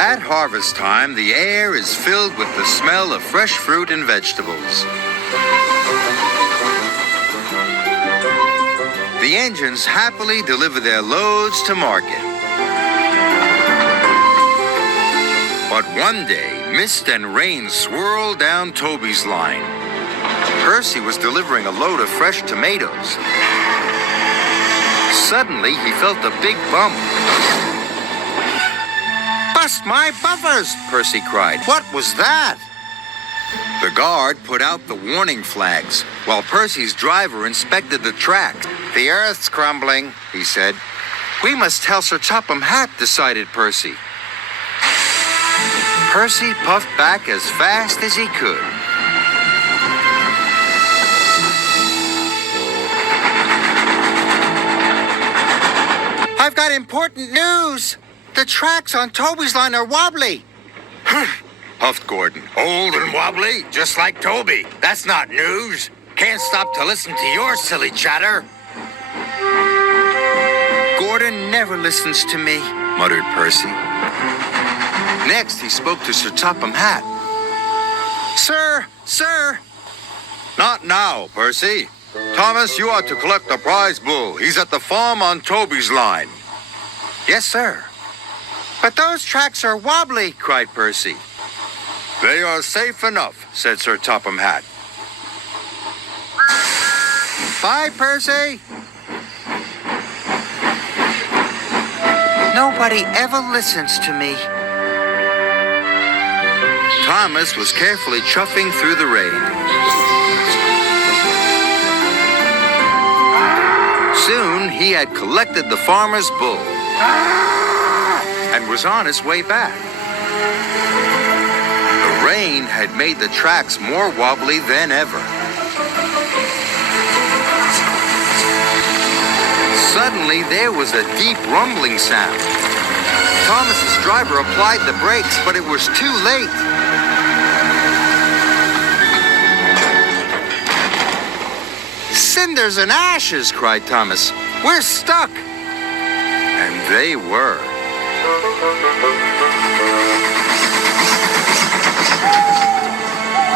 At harvest time, the air is filled with the smell of fresh fruit and vegetables. The engines happily deliver their loads to market. But one day, mist and rain swirled down Toby's line. Percy was delivering a load of fresh tomatoes. Suddenly, he felt a big bump. "Bust my bumpers!" Percy cried. "What was that?" The guard put out the warning flags, while Percy's driver inspected the track. "The earth's crumbling," he said. "We must tell Sir Topham Hatt," decided Percy. Percy puffed back as fast as he could. "I've got important news. The tracks on Toby's line are wobbly." Puffed Gordon. "Old and wobbly, just like Toby. That's not news. Can't stop to listen to your silly chatter." "Gordon never listens to me," muttered Percy. Next, he spoke to Sir Topham Hatt. Sir. "Not now, Percy. Thomas, you are to collect the prize bull. He's at the farm on Toby's line." "Yes, sir." "But those tracks are wobbly," cried Percy. "They are safe enough," said Sir Topham Hatt. "Bye, Percy." "Nobody ever listens to me." Thomas was carefully chuffing through the rain. Soon he had collected the farmer's bull and was on his way back. The rain had made the tracks more wobbly than ever. Suddenly there was a deep rumbling sound. Thomas's driver applied the brakes, but it was too late. "Cinders and ashes!" cried Thomas. "We're stuck!" And they were.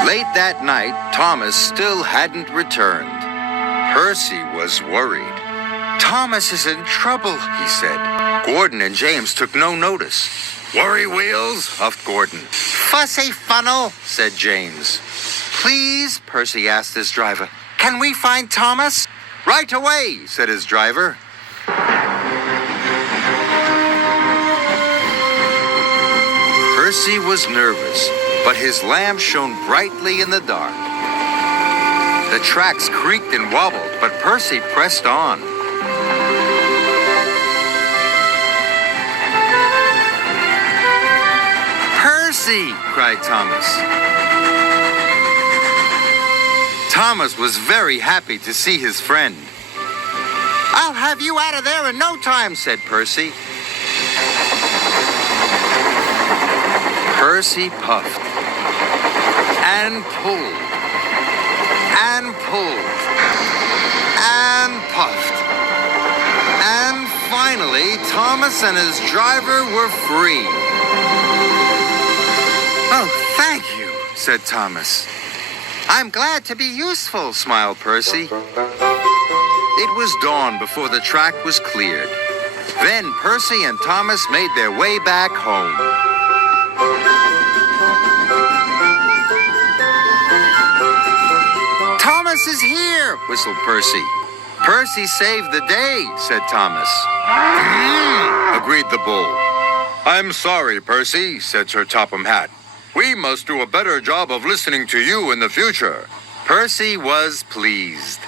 Late that night, Thomas still hadn't returned. Percy was worried. "Thomas is in trouble," he said. Gordon and James took no notice. "Worry wheels?" huffed Gordon. "Fussy funnel," said James. "Please," Percy asked his driver, "can we find Thomas?" "Right away," said his driver. Percy was nervous, but his lamp shone brightly in the dark. The tracks creaked and wobbled, but Percy pressed on. "Percy!" cried Thomas. Thomas was very happy to see his friend. "I'll have you out of there in no time," said Percy. Percy puffed and pulled and pulled and puffed. And finally, Thomas and his driver were free. "Oh, thank you," said Thomas. "I'm glad to be useful," smiled Percy. It was dawn before the track was cleared. Then Percy and Thomas made their way back home. "Thomas is here," whistled Percy. "Percy saved the day," said Thomas. Agreed the bull. "I'm sorry, Percy," said Sir Topham Hatt. "We must do a better job of listening to you in the future." Percy was pleased.